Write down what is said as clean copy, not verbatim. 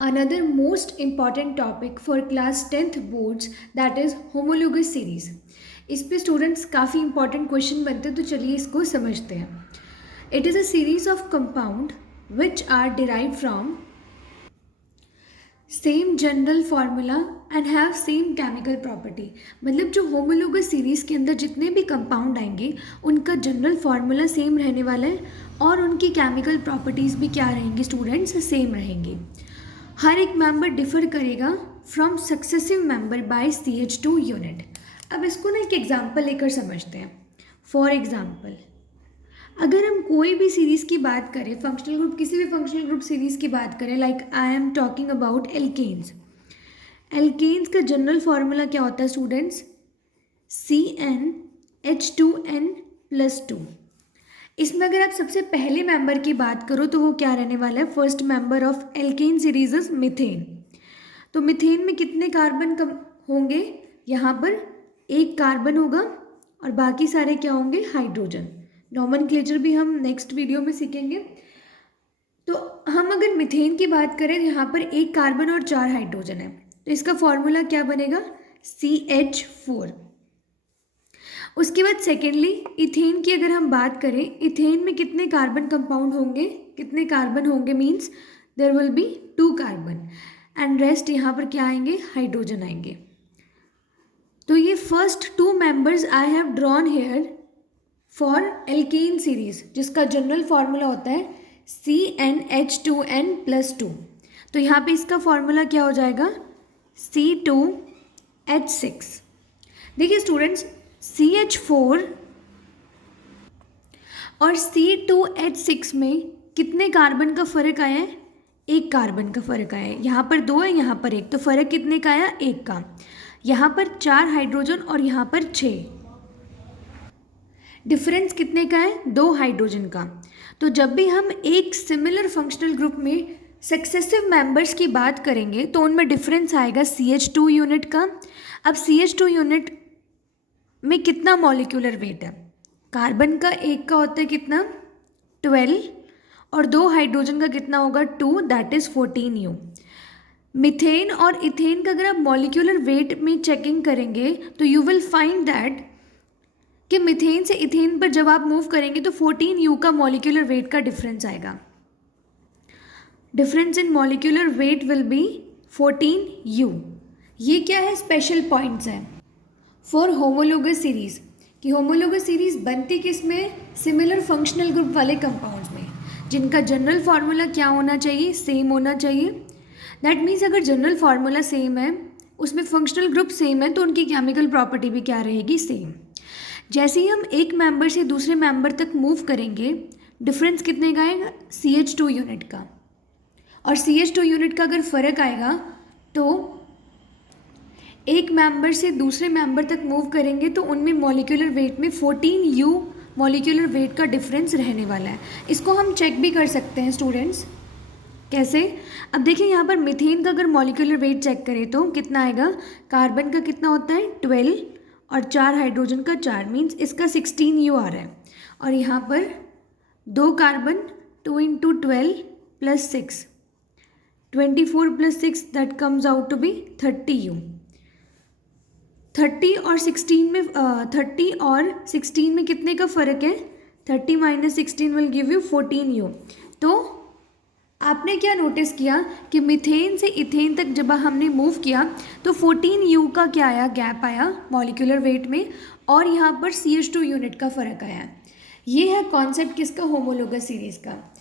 Another most important topic for class 10th boards, that is homologous series. इस पे students काफ़ी important question बनते हैं, तो चलिए इसको समझते हैं. It is a series of compound which are derive from same general formula and have same chemical property. मतलब जो होमोलोगस सीरीज़ के अंदर जितने भी कंपाउंड आएंगे उनका जनरल फार्मूला सेम रहने वाला है और उनकी केमिकल प्रॉपर्टीज़ भी क्या रहेंगी स्टूडेंट्स, सेम रहेंगी. हर एक मेंबर डिफर करेगा from successive member by CH2 unit. अब इसको ना एक एग्जांपल लेकर समझते हैं. फॉर एग्जांपल, अगर हम कोई भी सीरीज़ की बात करें, फंक्शनल ग्रुप, किसी भी फंक्शनल ग्रुप सीरीज़ की बात करें, like I am talking about alkanes. Alkanes का जनरल फार्मूला क्या होता है स्टूडेंट्स? CnH2n+2. इसमें अगर आप सबसे पहले मेंबर की बात करो तो वो क्या रहने वाला है? First member of alkene series is methane. तो मिथेन में कितने कार्बन कम होंगे? यहाँ पर एक कार्बन होगा और बाकी सारे क्या होंगे? हाइड्रोजन. नॉमेनक्लेचर भी हम नेक्स्ट वीडियो में सीखेंगे. तो हम अगर मिथेन की बात करें, यहाँ पर एक कार्बन और 4 हाइड्रोजन है, तो इसका फॉर्मूला क्या बनेगा? CH4. उसके बाद सेकेंडली इथेन की अगर हम बात करें, इथेन में कितने कार्बन कंपाउंड होंगे? कितने कार्बन होंगे means there will be 2 carbon and rest यहाँ पर क्या आएंगे? हाइड्रोजन आएंगे. तो ये first 2 members I have drawn here for alkane series, जिसका जनरल फार्मूला होता है CnH2n+2. तो यहाँ पे इसका फॉर्मूला क्या हो जाएगा? C2H6. देखिए स्टूडेंट्स, CH4 और C2H6 में कितने कार्बन का फर्क आया है? एक कार्बन का फर्क आया है. यहाँ पर 2 है, यहाँ पर 1, तो फर्क कितने का आया? 1 का. यहाँ पर 4 हाइड्रोजन और यहाँ पर 6. डिफरेंस कितने का है? 2 हाइड्रोजन का. तो जब भी हम एक सिमिलर फंक्शनल ग्रुप में सक्सेसिव मेंबर्स की बात करेंगे तो उनमें डिफरेंस आएगा CH2 यूनिट का. अब CH2 यूनिट में कितना मॉलिक्यूलर वेट है? कार्बन का एक का होता है कितना? 12 और 2 हाइड्रोजन का कितना होगा? 2, दैट इज़ 14U. मिथेन और इथेन का अगर आप मॉलिक्यूलर वेट में चेकिंग करेंगे तो यू विल फाइंड दैट कि मिथेन से इथेन पर जब आप मूव करेंगे तो 14U का मॉलिक्यूलर वेट का डिफरेंस आएगा. Difference in molecular weight will be 14U. ये क्या है? स्पेशल पॉइंट्स हैं फॉर होमोलोगस सीरीज़. कि होमोलोगस सीरीज़ बनती किस में? सिमिलर फंक्शनल ग्रुप वाले कंपाउंड्स में, जिनका जनरल फार्मूला क्या होना चाहिए? सेम होना चाहिए. दैट मीन्स अगर जनरल फार्मूला सेम है, उसमें फंक्शनल ग्रुप सेम है, तो उनकी केमिकल प्रॉपर्टी भी क्या रहेगी? सेम. जैसे ही हम एक मेंबर से दूसरे मेंबर तक मूव करेंगे, डिफरेंस कितने का आएगा? CH2 यूनिट का. और CH2 यूनिट का अगर फ़र्क आएगा तो एक मेंबर से दूसरे मेंबर तक मूव करेंगे तो उनमें मॉलिक्यूलर वेट में 14U मॉलिक्यूलर वेट का डिफरेंस रहने वाला है. इसको हम चेक भी कर सकते हैं स्टूडेंट्स. कैसे? अब देखिए यहाँ पर मिथेन का अगर मॉलिक्यूलर वेट चेक करें तो कितना आएगा? कार्बन का कितना होता है? 12 और 4 हाइड्रोजन का 4, मीन्स इसका 16U आ रहा है. और यहाँ पर 2 carbon, 2 × 12 + 6, 24 + 6, that comes out to be 30U. 30 और 16 में कितने का फ़र्क है? 30 - 16 विल गिव यू 14U. तो आपने क्या नोटिस किया कि मिथेन से इथेन तक जब हमने मूव किया तो 14U का क्या आया? गैप आया मॉलिक्यूलर वेट में, और यहाँ पर CH2 यूनिट का फ़र्क आया. ये है कॉन्सेप्ट किसका? होमोलोगस सीरीज़ का.